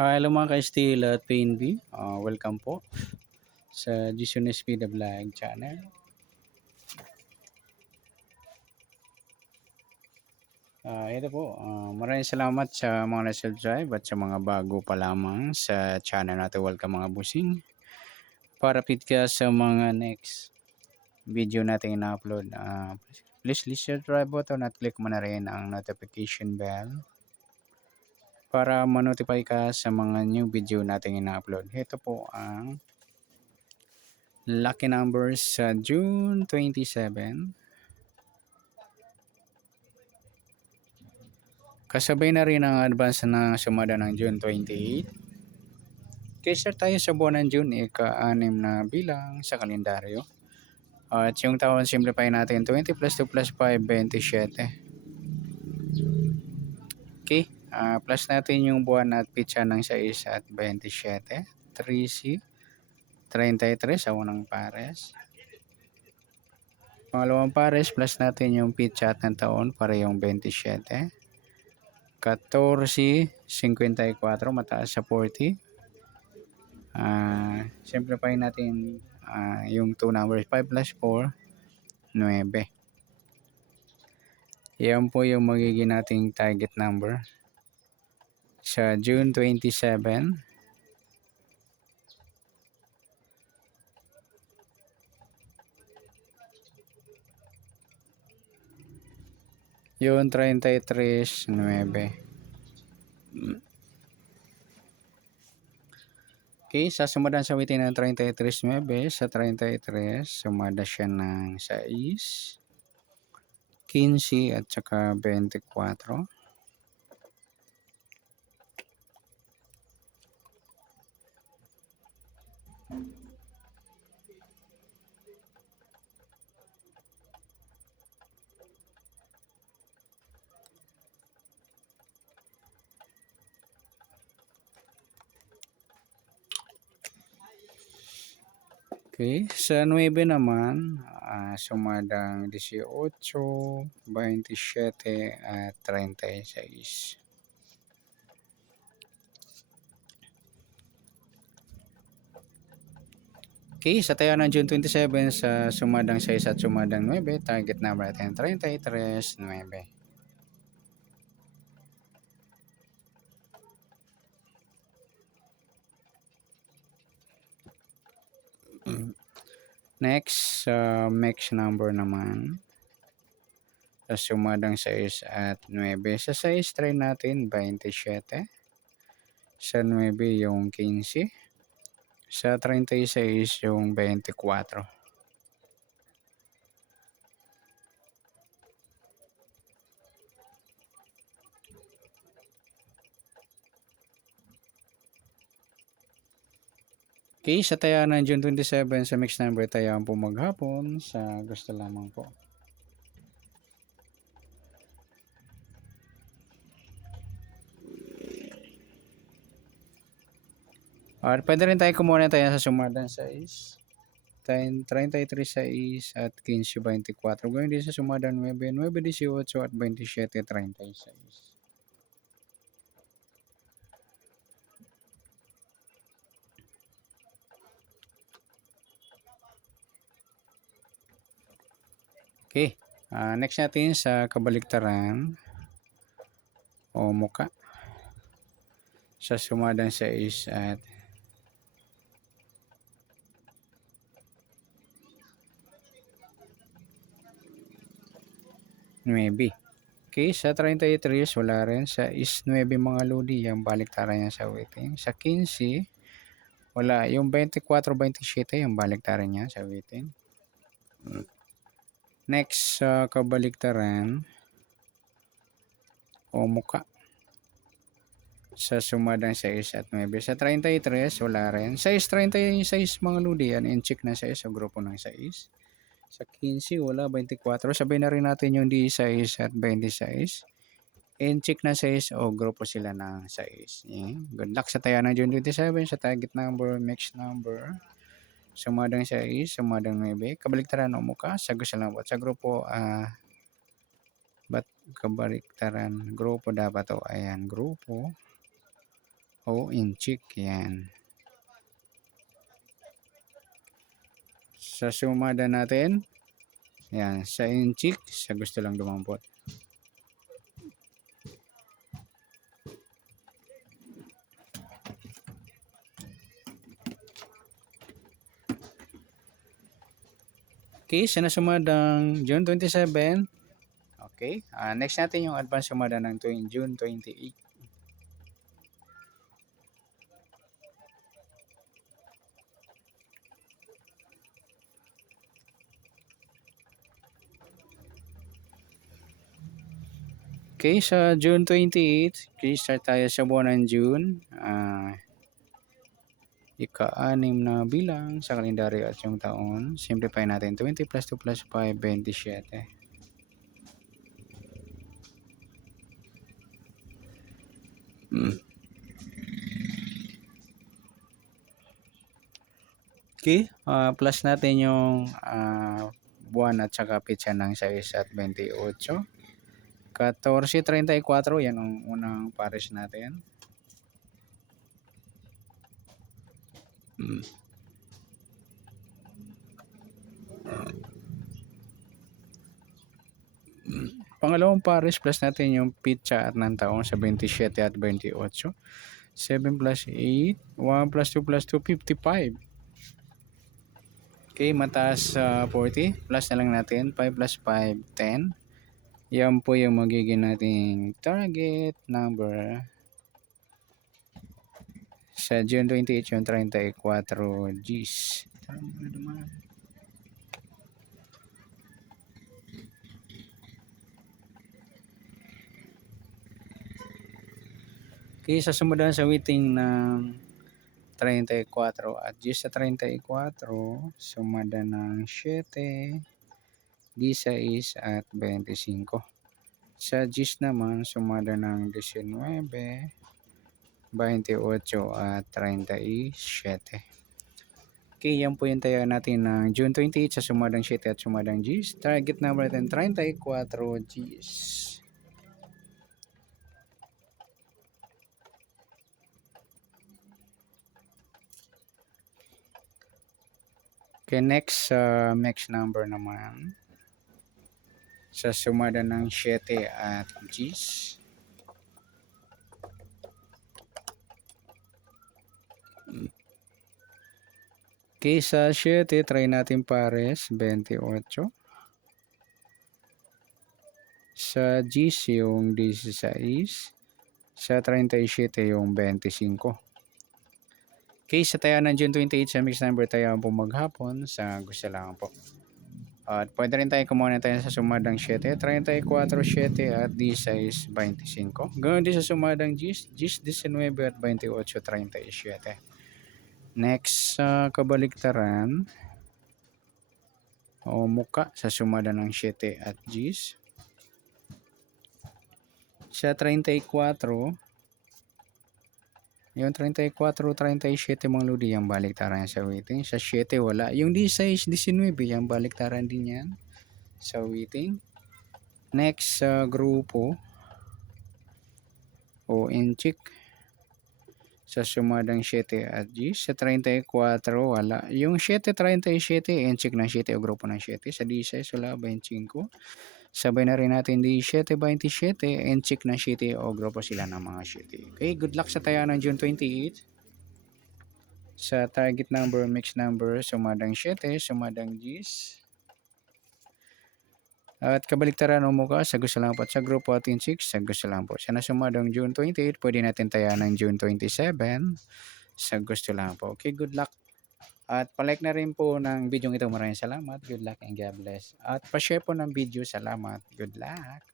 Hello mga ka-Steel at PNB. Welcome po sa Jason SP The Vlog channel. Ito po, maraming salamat sa mga na-subscribe at sa mga bago pa lamang sa channel natin. Welcome mga busing. Para update ka sa mga next video natin ina-upload. Please subscribe button at click mo na rin ang notification bell para ma-notify ka sa mga new video natin ina-upload. Ito po ang lucky numbers sa June 27. Kasabay na rin ang advance na sumada ng June 28. Kaysa tayo sa buwan ng June, ika-6 na bilang sa kalendaryo. At yung taon, simplify natin 20 plus 2 plus 5, 27. Okay, plus natin yung buwan at pitsa ng 6 at 27. 3C, 33 sa unang pares. Pangalawang pares, plus natin yung pitsa at ng taon para yung 27. 14, 54, mataas sa 40. Simplify natin yung 2 numbers, 5 plus 4, 9. Yan po yung magiging nating target number sa June 27. Yung 33, 9. Okay, sa sumadan sa witin ng 33.9, sa 33, sumada siya ng 6, 15 at saka 24. Okay, sa 9 naman, sumadang 18, 27 at 36. Okay, sa tayo ng June 27 sa sumadang 6 at sumadang 9, target number natin 33, 9. Next, max number naman. Sa sumadang 6 at 9. Sa 6, try natin 27. Sa 9 yung 15. Sa 36 yung 24. Okay, sa taya ng June 27 sa mix number tayaan po maghapon sa gusto lamang po. Or pwede rin tayo kumuha tayo sa sumadan 6. 33 6 at 15 24. Gawin din sa sumadan 9, 9 18 at 27 36. Okay, next natin sa kabaliktaran o muka. Sa sumadan 6 at 9. Okay, sa 33 wala rin. Sa 9 mga lodi, yung baliktaran niya sa waiting. Sa 15, wala. Yung 24, 27, yung baliktaran niya sa waiting. Next, sa kabaliktaran o muka. Sa sumadang 6 at 9. Sa 33, wala rin. 6, 36 mga lodi, yan. In-check na 6 sa grupo ng 6. Sa 15, wala. 24. Sabay na rin natin yung 16 at 26. In-check na 6 o grupo sila ng 6. Yeah. Good luck sa tayo ng June 27 sa target number, mix number. Sumadang 6, sumadang 9. Kabaliktaran o muka. Sa gusto lang po. Sa grupo, ba't kabaliktaran? Grupo dapat o. Ayan, grupo. o inchik. Yan. Sa sumada natin, yan, sa inchik, sa gusto lang dumampot. Okay, sa nasumadang June 27. Okay, next natin yung advance sumada ng June 28. Okay, sa June 28, okay, start tayo sa buwan ng June. Ika-6 na bilang sa kalendaryo at yung taon. Simplify natin. 20 plus 2 plus 5, 27. Okay, plus natin yung buwan at saka pitsa ng 6 at 28. 14.34, yan ang unang pares natin. Pangalawang pares plus natin yung pitsa at ng taong sa 27 at 28. 7 plus 8, 1 plus 2 plus 2, 55. Okay, mataas sa 40. Plus na lang natin. 5 plus 5, 10. Yan po yung magiging nating target number sa June 28 yung 34 Gs. Okay, sa sumunod sa waiting ng 34 at Gs sa 34, sumada ng 7, 16 at 25. Sa Gs naman, sumada ng 19, 28 at 37. Okay, yan po yung tayo natin ng June 28 sa sumadang 7 at sumadang Gs. Target number natin 34 Gs. Okay, next number naman sa sumada ng 7 at Gs. Okay, sa 7, try natin pares, 28. Sa Gs yung 16. Sa 37 yung 25. Okay, sa tayo ng June 28 sa mix number tayo po maghapon sa gusto lang po. At pwede rin tayo kumuha tayo sa sumadang 7, 34, 7 at 16, 25. Ganoon din sa sumadang Gs, 19 at 28, 37. Next sa kabaliktaran o muka sa sumada ng 7 at Gs. Sa 34, yung 34, 37 mga ludi yung baliktaran sa waiting. Sa 7 wala. Yung 16, 19 yung baliktaran din yan sa waiting. Next sa grupo o inchik sa sumadang 7 at G. Sa 34 wala. Yung 7.37 inchik ng 7 o grupo ng 7. Sa 16 wala 25. Sabay na rin natin di 7.27 inchik ng 7 o grupo sila ng mga 7. Okay, good luck sa tayo ng June 28. Sa target number, mix number, sumadang 7, sumadang Gs. At kabaliktaran o mukha, sa gusto lang po at sa grupo at 6, sa gusto lang po. Sa nasumadang June 28, pwede natin tayo ng June 27, sa gusto lang po. Okay, good luck. At palike na rin po ng video ito. Maraming salamat. Good luck and God bless. At pa-share po ng video. Salamat. Good luck.